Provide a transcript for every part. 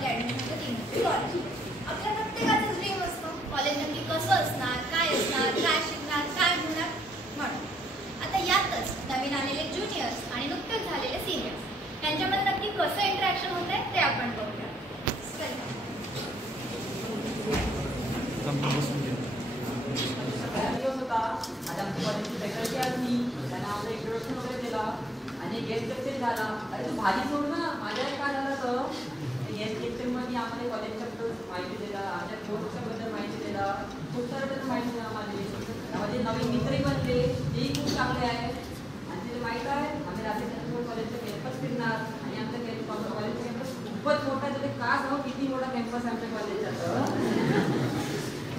आपली ॲडमिशन 3 वर्ष कॉलेज. आपल्या प्रत्येकाचं ड्रीम असतं कॉलेज नक्की कसं असणार, काय शिकणार, काय होणार म्हणून. आता यातच नवीन आलेले ज्युनियर्स आणि नुकतेच झालेले सिनियर्स यांच्यामध्ये नक्की कसं इंटरॅक्शन होत आहे ते आपण बघूया. आणि गेस्ट लेक्चर झाला. अरे तू भाजी सोड ना, माझ्या काय झालं तर गेस्ट लेक्चरमध्ये आम्हाला कॉलेजच्याबद्दल माहिती दिला, आमच्या कोर्सच्याबद्दल माहिती दिला, खूप साऱ्याबद्दल माहिती दिला. माझे नवीन मित्रही बनले, तेही खूप चांगले आहेत. आणि तिथे माहीत आहे आम्ही रात्री कॉलेजचा कॅम्पस फिरणार आणि आमच्या कॉलेजचा कॅम्पस खूपच मोठा आहे. तर का सांगू किती मोठा कॅम्पस आहे आमच्या कॉलेजचा.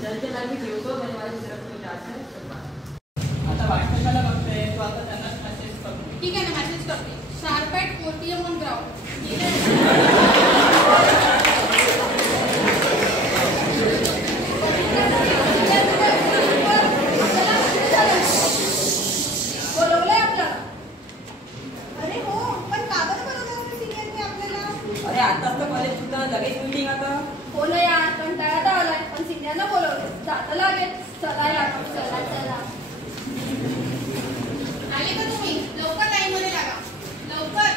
चलते लाईफ ठेवतो म्हणजे माझ्या मित्रांकडे जास्त आता वाटतं बघतोय तू आता त्यांनाच मेसेज करतो. ठीक आहे ना, मेसेज करते. Sharp at 4 PM on ground. बोलवलंय आपल्याला. अरे हो, पण का बरं बोलवलं सिनियरने आपल्याला? अरे आताच तर कॉलेज सुद्धा लगेच मीटिंग आता. हो ना यार, कंटाळा तर आलाय, पण सिनियरना बोलवलं जातं लागेल. चला यार, चला. आले का तुम्ही? लवकर लाईनमध्ये लागा, लवकर.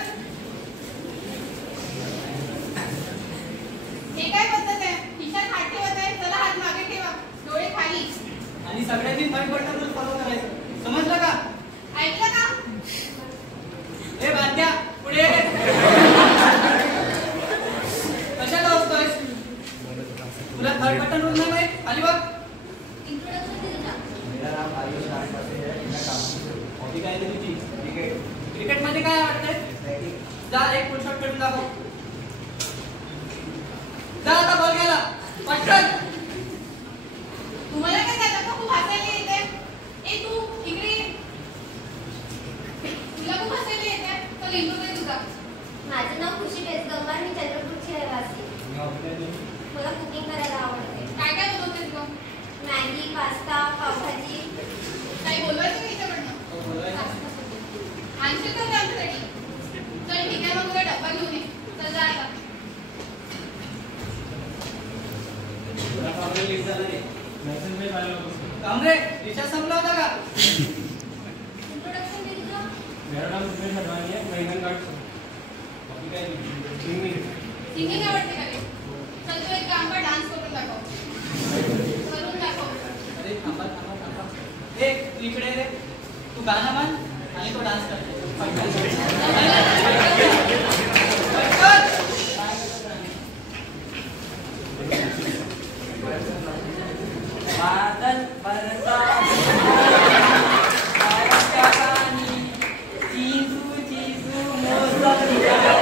हे काय पद्धत आहे? खिशात हात ठेवत आहे, चला हात मागे ठेवा, डोळे खाली. आणि सगळ्यांनी 5% रूल फॉलो करायचं, समजलं का? ऐकलं का? हे बाद्या पुढे कशाला असतोयस? तुला 3rd रूल नाही माहित? खाली बघ. क्रिकेट मध्ये काय आवडतंय? जा एक फुल शॉट खेळून दाखव. जा आता बॉल गेला पटकन. तुम्हाला काय झालं? खूप हसायला येते. ए तू इकडे ये. तुला खूप हसायला येते. तर लिंबू दे तुझा. माझं नाव खुशी बेसगंगार, मी चंद्रपूरची रहिवासी. मला कुकिंग करायला आवडते. काय काय बनवतेस गं? Maggi, pasta, pav bhaji. काही बोलवायचं का हिच्याकडनं? आणशील का ते आमच्यासाठी? चल ठीक आहे, मग तुला डब्बा घेऊन ये. चल जा आता. कामरे रिचार्ज संपला होता का? इंट्रोडक्शन दे तुझं. मेरा नाम सुमेश अडवाणी है, मैं इंडियन गार्ड हूँ. बाकी काय सिंगिंग आवडते का रे? चल तू एक काम कर, डान्स करून दाखव. करून दाखव. अरे थांबा. ए तू इकडे रे. तू गाणं म्हण आणि तो डान्स कर. बादल बरसा बारिशच्या पाणी चीजू मौसम निघाला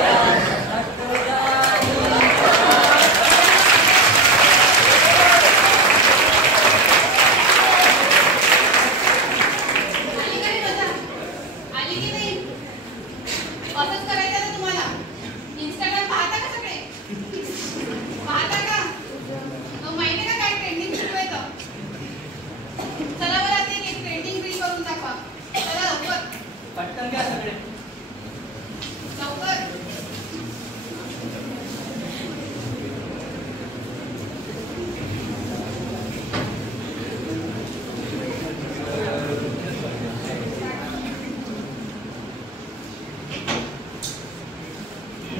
आली की नाही? असंच करायचं ना तुम्हाला. इंस्टाग्राम पाहता का सगळे? पाहता का? मग माहिती का काय ट्रेंडिंग सुरू आहे तर? चला बरं ते एक ट्रेंडिंग रील करून दाखवा. चला लवकर पटकन घ्या सगळे. लवकर.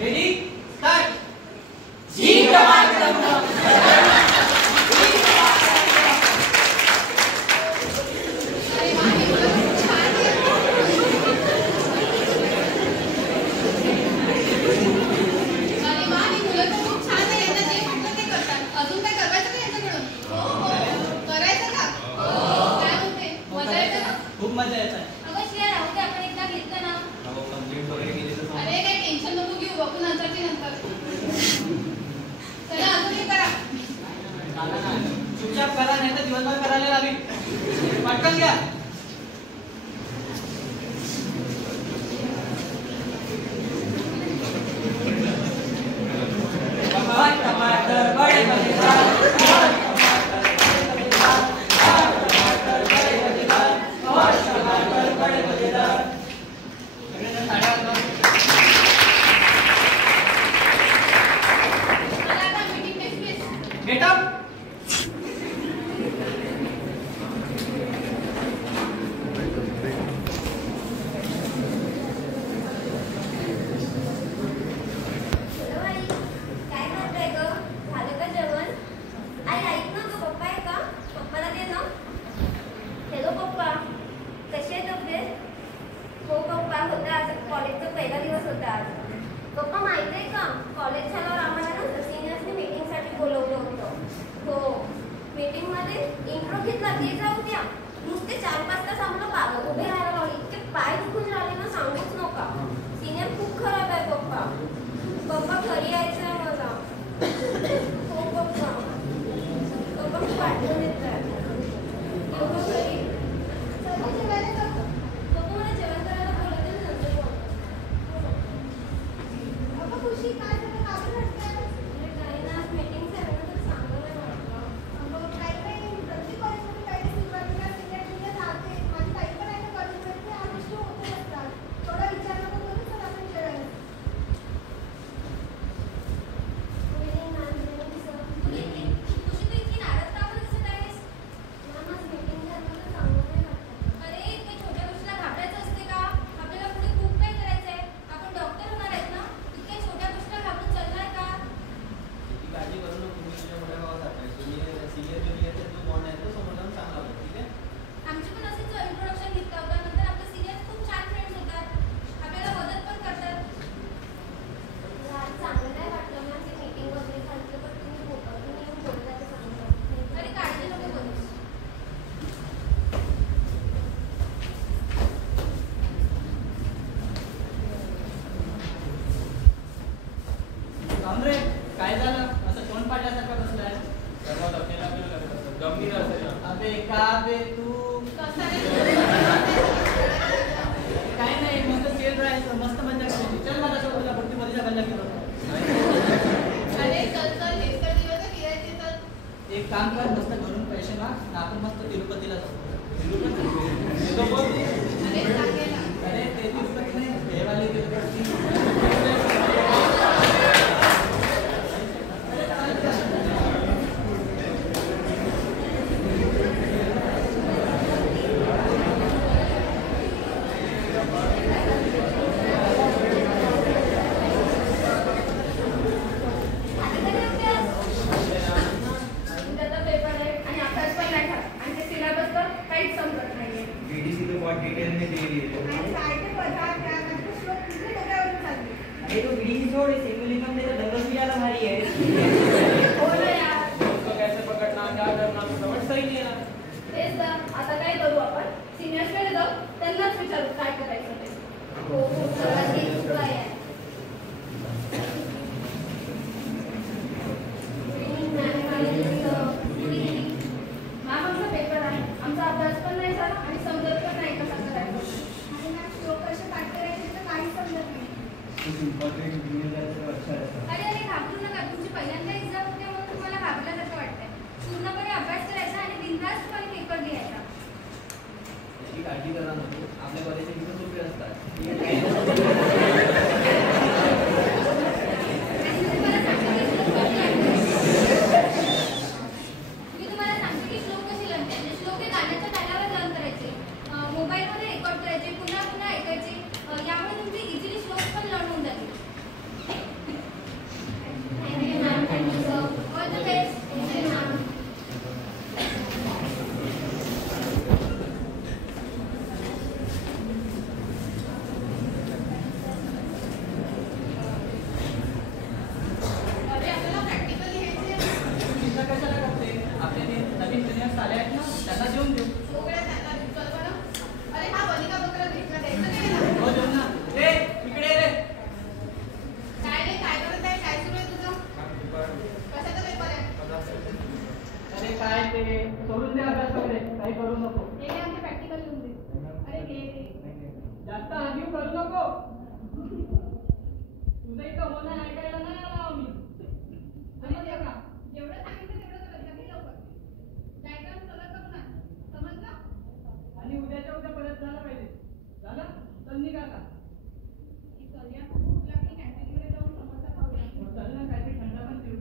Ready start. अरे वा, हे मुलं खूप छान आहे. अरे वा, ही मुलं तर खूप छान आहे. यांना जे म्हटलं ते करतात. अजून काय करायचं का यांच्याकडून? हो. करायचं का? काय म्हणते? मजा येते ना? खूप मजा येत आहे. अगं श्रेया, राहू दे, आपण एकदा घेतलं ना. अरे काही टेन्शन नको घेऊ, बघू नंतरची नंतर. चला अजून हे करा. चुपचाप करा नाही तर दिवसभर करायला लावी. पटकन घ्या. टमाटर बड़े मजेदार. चला बघितला ते जाऊ द्या. नुसते 4-5 तास आम्हाला उभे राहायला लावले. इतके पाय दुखून राहिले ना सांगूच नका. सिनियर खूप खराब आहे पप्पा. पप्पा घरी यायचं आहे मला. हो पप्पा. पप्पा खूप आठवण येत आहे. येऊ का घरी? चला जेवायला जाऊ. पप्पा मला जेवण करायला बोलत आहे, नंतर बोलतो. अगं खुशी काय झालं? का बरं रडतेस? काही ना आज मीटिंग आहे ना, तर चांगलं नाही वाटलं. अगं काही नाही, प्रत्येक कॉलेजमध्ये काही सुरुवातीला सिनियर ज्युनियर राहते. माझी ताई पण आहे ना कॉलेजमध्ये, त्या गोष्टी होतच असतात. थोडा विचार नको करू, चल आपण जेवायला. रे काय झालं असं कोण पाण्यासारखं बसलाय? गंभीर असेल. अबे का बे तू काय नाही, मस्त चिल राहायचं, मस्त मजा करायची. चल मला सोबत आपण मध्ये गल्ला केलं. अरे चल चल हेच तर दिवस आहे फिरायचे. तर एक काम कर, मस्त घरून पैसे माग, आपण मस्त तिरुपतीला जाऊ. अरे सांगेल ना. अरे ते तिरुपती नाही, हे वाली तिरुपती. आता काय करू आपण? सिनियर्सकडे जाऊ, त्यांनाच विचारू काय करायचं ते. हो हो सर्वांची उपाय आहे. मॅम आमचा पेपर आहे, आमचा अभ्यास पण नाही झाला आणि समजत पण नाही कसा करायचा. आणि मॅम श्लोक कसे पाठ करायचे तर काहीच समजत नाही. अरे अरे घाबरू नका, तुमची पहिल्यांदा एक्झाम होते म्हणून तुम्हाला घाबरल्यासारखं वाटतंय. पूर्णपणे अभ्यास करायचा आणि बिनधास्तपणे पेपर लिहायचा. याची काळजी करा नको, आपल्या कॉलेजचे किती सोपे असतात. मी तुम्हाला सांगते की श्लोक कशी लर्न करायचे. श्लोक हे गाण्याच्या तालावर लर्न करायचे, मोबाईलमध्ये रेकॉर्ड करायचे, पुन्हा पुन्हा ऐकायचे. यामुळे तुमचे इझिली श्लोक पण लर्न होऊन जातील. Thank you ma'am. Thank you sir. All the best. Thank you ma'am. अरे आपल्याला प्रॅक्टिकल लिहायचे आहे. चिंता कशाला करते? आपले ते नवीन सिनियर्स आले आहेत ना, त्यांना जेवून देऊ. सगळ्या त्यांना चल बरं. अरे हा बलिका बकरा भेटला द्यायचं नाही ना. हो देऊ ना. रे इकडे रे. काय रे काय करत आहे? काय सुरू आहे तुझं? कशाचा पेपर आहे? अरे काय ते सोडून दे अभ्यास वगैरे, काही करू नको. हे घे आमचे प्रॅक्टिकल लिहून दे. अरे घे. जास्त आगीव करू नको. तुझं इथं होणार ऐकायला नाही आला आम्ही. आणि जेवढं सांगितलं तेवढं करत जा. घे लवकर. डायग्राम सगळं करू ना. समजलं? आणि उद्याच्या उद्या परत झालं पाहिजे. झालं? चल निघा आता. ही करूया. भूक लागली कॅन्टीनमध्ये जाऊन समोसा खाऊया. चल ना, काहीतरी थंड पण देऊ.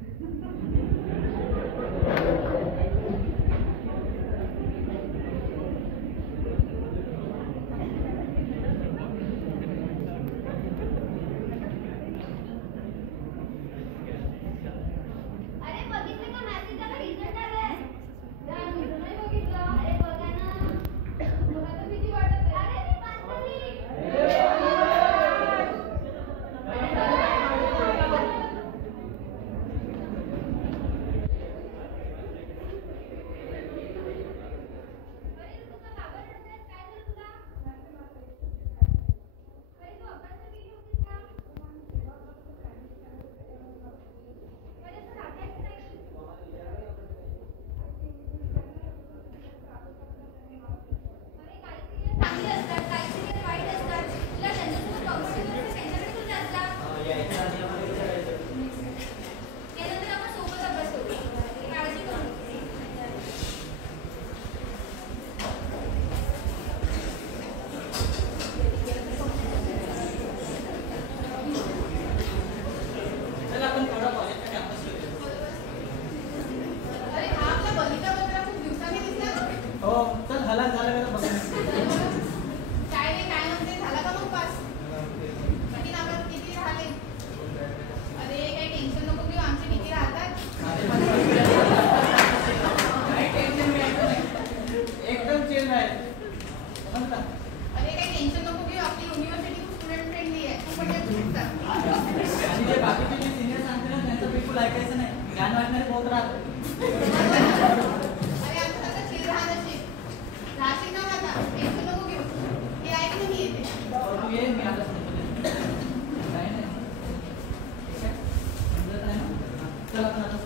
वाटायचं नाही, ज्ञान वाटणारे बहुत राहत. अरे आमचं आता चिर राहण्याची राहशील ना माझा टेन्शन नको घेऊ. हे ऐक ना मी येते. तू ये, मी आता काय नाही ठीक आहे समजत आहे ना. चल आपण आता